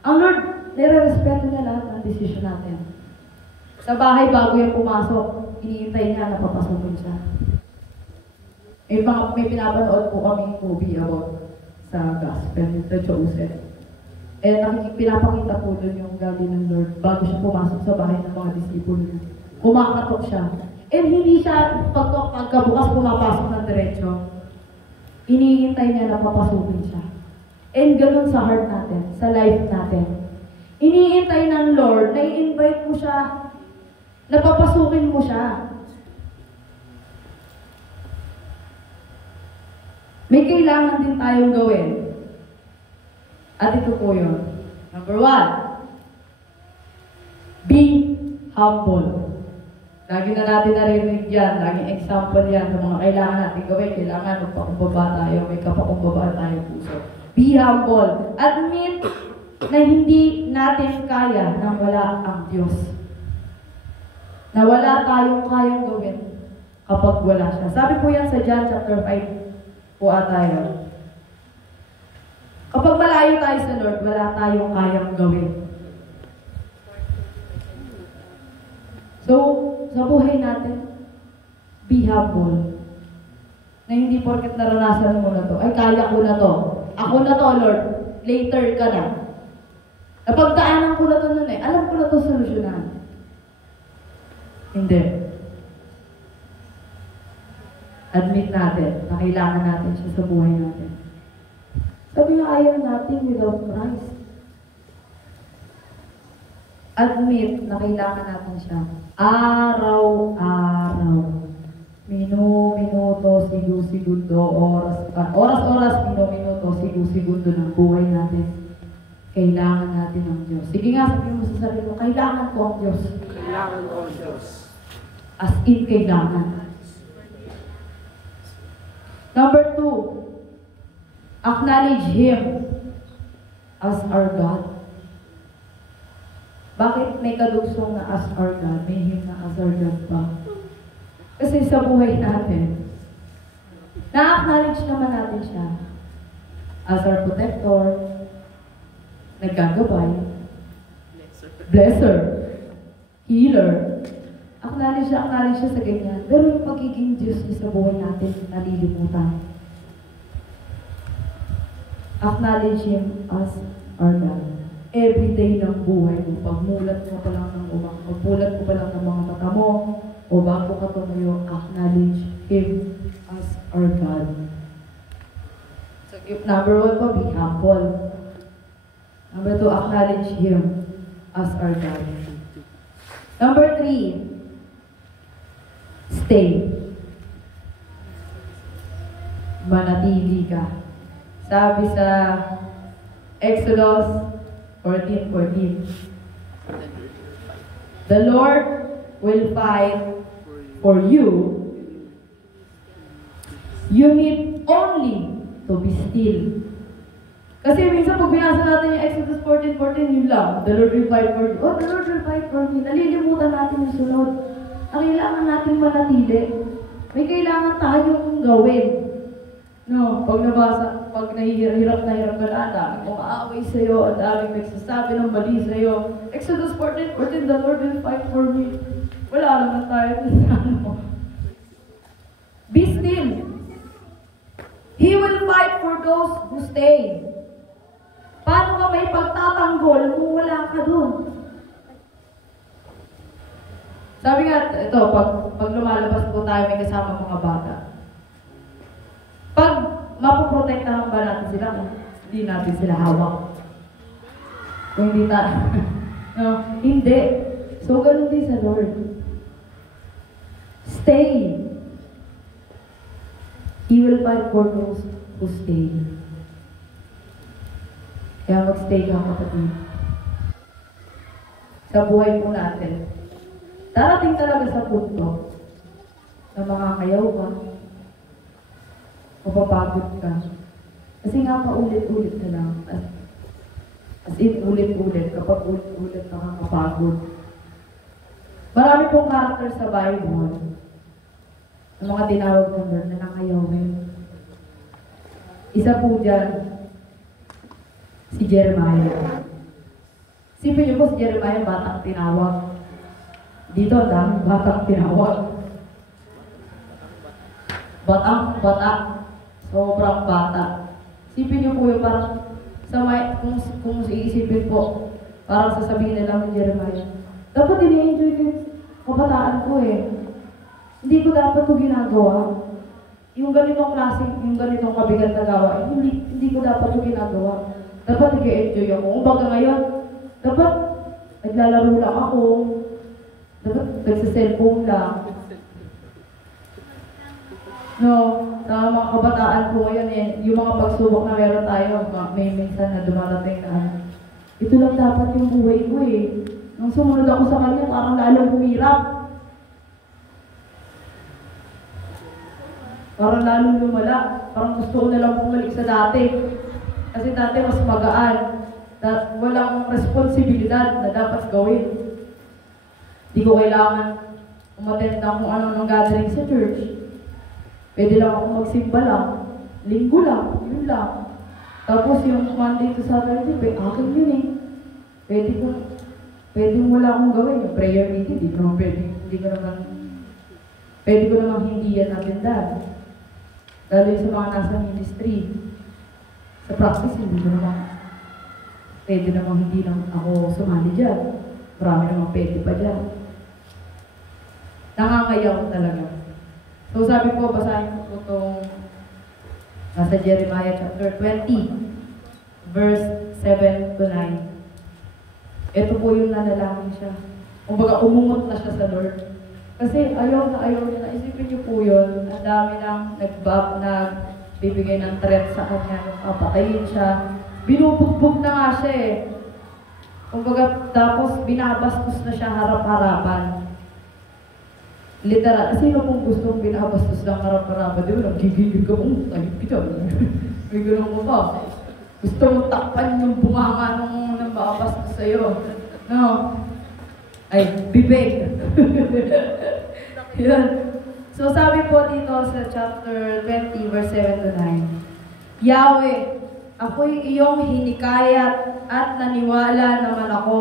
Ang Lord, nire-respeto niya lahat ng decision natin. Sa bahay, bago yung pumasok, iniintay niya na papasukin siya. May pinapanood po kami movie about sa gospel, the Chosen. Pinapakita po doon yung gagawin ng Lord bago siya pumasok sa bahay ng mga disipulo niya. Kumakatok siya. Hindi siya pagkabukas pumapasok ng diretsyo. Iniintay niya na papasukin siya. Ganun sa heart natin, sa life natin. Iniintay ng Lord na i-invite mo siya, na papasukin mo siya. May kailangan din tayong gawin. At ito po yun. Number 1, be humble. Lagi na natin narinig yan, laging example yan sa mga kailangan natin gawin. Kailangan magpakumbaba tayo, may kapakumbaba tayo puso. Be humble. Admit na hindi natin kaya nang wala ang Diyos. Na wala tayong kayang gawin kapag wala siya. Sabi po yan sa John chapter 5 po tayo. Kapag malayo tayo sa Lord, wala tayong kayang gawin. So, sa buhay natin, be humble. Na hindi porket naranasan mo na to, ay kaya ko na to. Ako na to, Lord. Later ka na. Napagdaanan ko na to nun alam ko na to solusyonan. Hindi. Admit natin na kailangan natin siya sa buhay natin. Sabi nga, I am nothing without Christ. Admit na kailangan natin siya. Araw-araw. Minuto, segundo, oras, minuto, segundo ng buhay natin. Kailangan natin ang Diyos. Sige nga, sabihin mo sa sarili mo, kailangan ko ang Diyos. Kailangan ko ang Diyos. As in, kailangan. Number 2, acknowledge Him as our God. Bakit may kadugsong na as our God, may Him na as our God pa? Kasi sa buhay natin, na-acknowledge naman natin siya as our protector, naggagabay, blesser, healer, Acknowledge siya sa ganyan. Pero yung pagiging Diyos niya sa buhay natin, nalilimutan. Acknowledge Him as our God. Every day ng buhay mo, pagmulat mo pa lang ng umang, pagmulat mo pa lang ng mga mata mo, o bago ka tumayo, acknowledge Him as our God. So, number 1 po, be humble. Number 2, acknowledge Him as our God. Number 3, stay. Manatili ka. Sabi sa Exodus 14:14, the Lord will fight for you. You need only to be still. Kasi minsan pag binasa natin yung Exodus 14:14, yun lang, the Lord will fight for you. Oh, the Lord will fight for me. Nalilimutan natin yung sunod. Ang kailangan natin manatili. May kailangan tayong gawin. No, pag nabasa, pag nahihirap ka na, ang daming umaaway sa'yo, ang daming nagsasabi ng mali sa'yo. Exodus 14:14, the Lord will fight for me. Wala naman tayo ano. Be still. He will fight for those who stay. Paano ka may pagtatanggol kung wala ka dun? Sabi nga, ito, pag lumalabas po tayo, may kasama mga bata. Pag mapoprotektahan ba natin sila kung hindi natin sila hawak? Kung hindi no, hindi. So, ganun din sa Lord. Stay. He will fight for those who stay. Kaya mag-stay ka, kapatid. Sa buhay po natin, darating talaga sa punto na makakayaw ka, mapapagod ka. Kasi nga paulit-ulit na lang. As in, ulit-ulit. Kapag ulit-ulit nakakapagod. Marami pong character sa Bible ng mga tinawag ng Lord na nakayawin. Isa po dyan, si Jeremiah. Sipin niyo po si Jeremiah, batang tinawag. Dito, ang daming batang tinawag. Bata. Sobrang bata. Sipin niyo po yung parang, kung iisipin po, parang sasabihin nila ng Jeremiah, dapat ini-enjoy ko yung kabataan ko eh. Hindi ko dapat ito ginagawa. Yung ganitong klaseng, yung ganitong kabigat na gawa, hindi ko dapat ito ginagawa. Dapat nag-enjoy ako. Kumbaga ngayon, dapat naglalaro lang ako. Dapat nagsa-cellphone lang. No, sa mga kabataan ko ngayon eh, yung mga pagsubok na meron tayo, may minsan na dumarating na, ito lang dapat yung buhay ko eh. Nung sumunod ako sa kanya, parang lalong humirap. Parang lalong lumala. Parang gusto ko na lang bumalik sa dati. Kasi dati mas magaan. Walang responsibilidad na dapat gawin. Hindi ko kailangan umattend na kung ano ng gathering sa church. Pwede lang ako magsimba lang. Linggo lang. Yun lang. Tapos yung Monday to Saturday, akin yun eh. Pwede wala akong gawin. Yung prayer meeting, pwede ko naman hindi yan atendan. Lalo yung sa mga nasa ministry. Sa practice, pwede naman hindi lang ako sumali dyan. Marami naman pwede pa dyan. Nangangayaw talaga. So sabi ko, basahin ko itong nasa Jeremiah chapter 20, verse 7 to 9. Ito po yung nanalangin siya. Kumbaga, umungot na siya sa Lord. Kasi ayaw niya na. Isipin niyo po yun. Ang dami nang nagbibigay ng threat sa kanya. Papatayin siya. Binubugbog na nga siya eh. Kumbaga, tapos binabastos na siya harap-harapan. Literal. Sino pong gustong binabastos ng harap-harapan? Di ba? Nagigigil ka mong tayo kita. May gano'n mo ba? Gusto mong takpan yung bunganga nung nababastos sa'yo. No? Ay, bibig. Yun. So sabi po dito sa chapter 20, verse 7 to 9, Yahweh, ako'y iyong hinikayat at naniwala naman ako.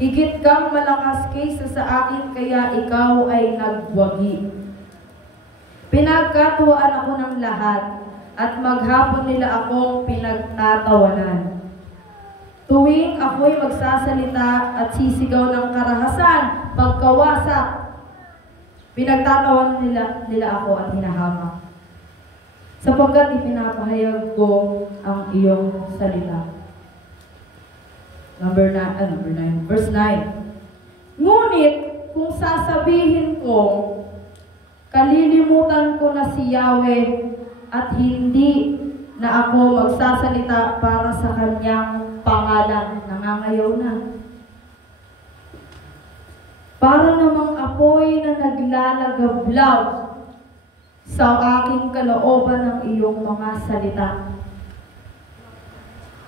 Higit kang malakas kaysa sa akin, kaya ikaw ay nagwagi. Pinagkatuwaan ako ng lahat, at maghapon nila akong pinagtatawanan. Tuwing ako'y magsasalita at sisigaw ng karahasan, pagkawasak, pinagtatawanan nila ako at hinahamak. Sapagkat ipinapahayag ko ang iyong salita. Number 9, verse 9. Ngunit kung sasabihin ko, kalilimutan ko na si Yahweh at hindi na ako magsasalita para sa kanyang pangalan, nangangayaw na. Para namang apoy na naglalagablaw sa aking kalooban ng iyong mga salita.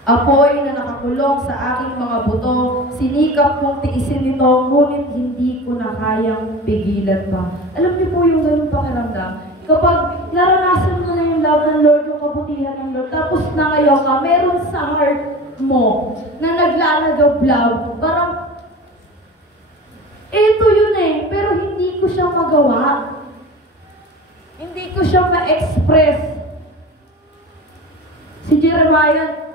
Apoy na nakakulong sa aking mga buto, sinikap kong tiisin ito, ngunit hindi ko na kayang pigilan pa. Alam niyo po yung ganun pakiramdam? Kapag naranasan mo na yung love ng Lord, yung kabutihan ng Lord, tapos nangayaw ka, meron sa heart mo na naglalagablaw, parang, ito yun eh, pero hindi ko siya magawa. Hindi ko siya ma-express. Si Jeremiah,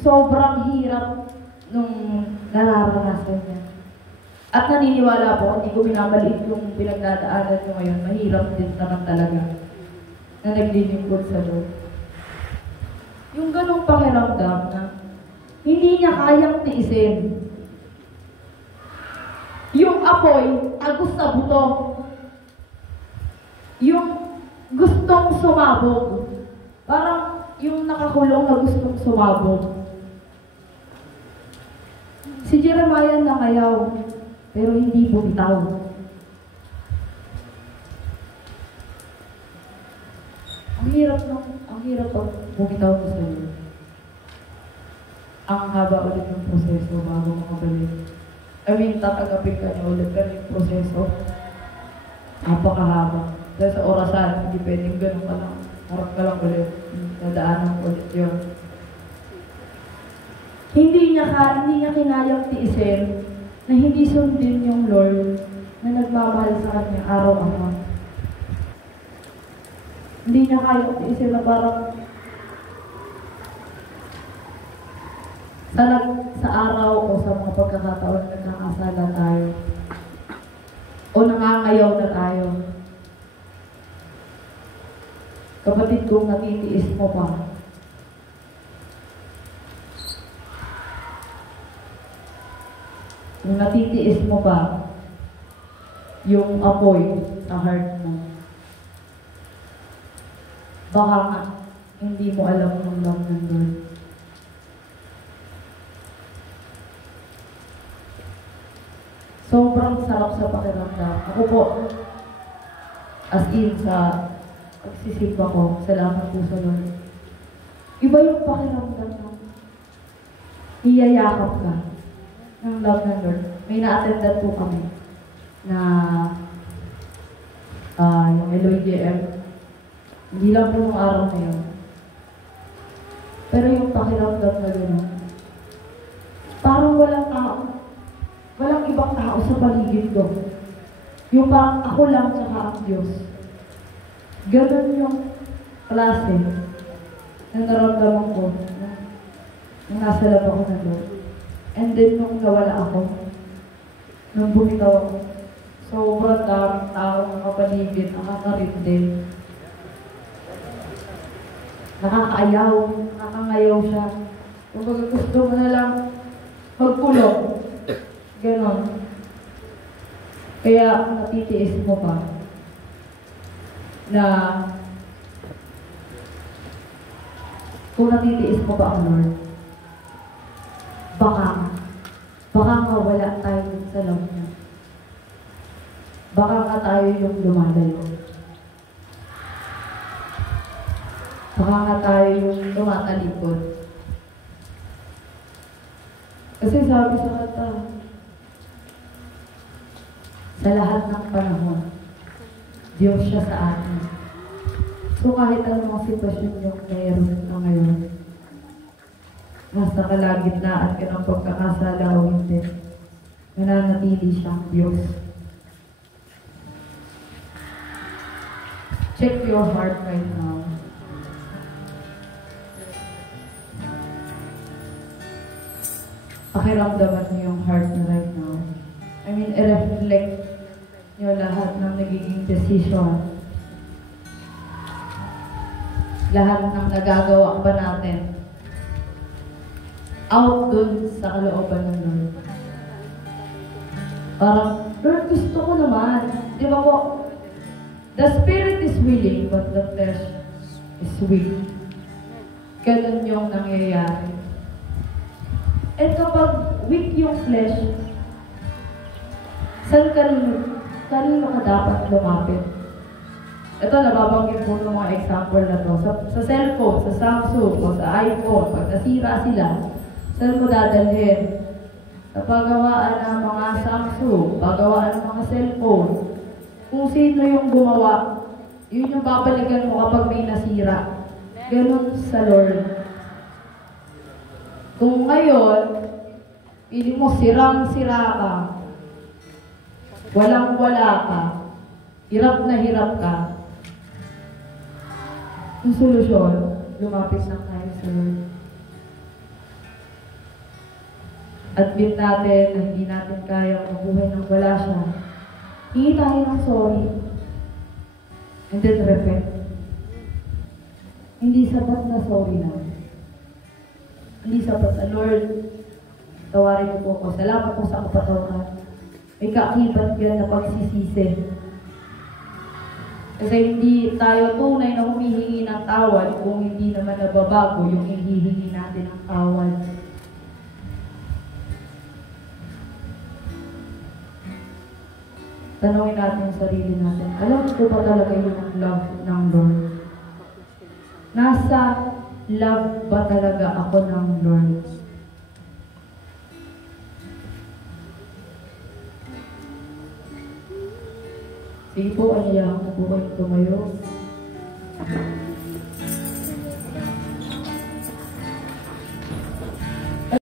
sobrang hirap nung nararanasan niya. At naniniwala po, hindi ko minamaliit yung pinagdadaanan nyo ngayon. Mahirap din naman talaga na naglilingkod sa Lord. Yung ganong pakiramdam na hindi niya kayang tiisin. Yung apoy, agos sa buto. Yung gustong sumabog. Parang yung nakakulong na gustong sumabog. Si Jeremiah nangayaw, pero hindi bumitaw. Ang hirap pag bumitaw mo sa iyo. Ang haba ulit ng proseso bago makabalik. Tatagapin ka niya ulit, pero yung proseso, napakahaba. Dahil sa orasan, hindi pwedeng ganun ka lang. Harap ka lang ulit. Nadaanan ko ulit yun. Hindi niya kinayang tiisin na hindi sundin yung Lord na nagmamahal sa kanya araw-araw. Hindi niya kayang tiisin na parang sa araw o sa mga pagkakataon na nagkakasala tayo o nangangayaw na tayo. Kapatid kong natitiis mo pa, kung natitiis mo pa yung apoy sa heart mo, baka nga hindi mo alam yung love ng Lord. Sobrang sarap sa pakiramdam. Ako po, as in sa pagsisimba ko, salamat po sa Lord. Iba yung pakiramdam ng iyayakap ka ng love ng Lord. May na-attendan po kami na yung LOJM. Hindi lang po yung araw na yun. Pero yung pakiramdam na gano'n, parang walang tao. Walang ibang tao sa paligid ko. Yung parang ako lang tsaka ang Diyos. Ganun yung klase na naramdaman ko nung nasa lab ako na Lord. And then nung nawala ako, nung bumitaw ako, sobrang daming tao ng kapaligid, nakakarindi. Nakakaayaw, nakakangayaw siya. Kung gusto mo na lang magkulong. Ganon. Kaya natitiis mo pa na kung natitiis mo pa ang Lord, baka nga wala tayo sa love niya. Baka nga tayo yung lumalayo. Baka nga tayo yung tumatalikod. Kasi sabi sa kanta, sa lahat ng panahon, Diyos siya sa atin. So kahit anong sitwasyon yung mayroon ka ngayon, nasa kalagitnaan ka ng pagkakasala o hindi, nananatili siyang Diyos. Check your heart right now. Pakiramdaman niyo yung heart niyo right now. I mean, i-reflect niyo lahat ng nagiging decision. Lahat ng nagagawa pa natin. Out dun sa kalooban ng Lord. Parang, Lord, gusto ko naman. Di ba po? The spirit is willing, but the flesh is weak. Ganun yung nangyayari. And kapag weak yung flesh, saan kanino ka dapat lumapit? Ito, nababanggit po ng mga example na to. Sa cellphone, sa Samsung, o sa iPhone, pag nasira sila, saan mo dadalhin? Sa paggawaan ng mga Samsung, paggawaan ng mga cellphone. Kung sino yung gumawa, yun yung babalikan mo kapag may nasira. Ganun sa Lord. Kung ngayon, pili mo sirang-sira ka, walang-wala ka, hirap na hirap ka, yung solusyon, lumapit lang tayo sa Lord. Admit natin na hindi natin kaya mabuhay nang wala siya. Hingi tayo ng sorry. And then repent. Hindi sapat na sorry na. Hindi sapat na, Lord, tawarin niyo po ako. Salamat po sa kapatawaran. May kaakibat yan na pagsisisi. Kasi hindi tayo tunay na humihingi ng tawad kung hindi naman nababago yung hinihingi natin ng tawad. Tanungin natin yung sarili natin. Alam ko ba talaga yung love ng Lord? Nasa love ba talaga ako ng Lord? Sige po, ayayahan ko po kayo tumayo.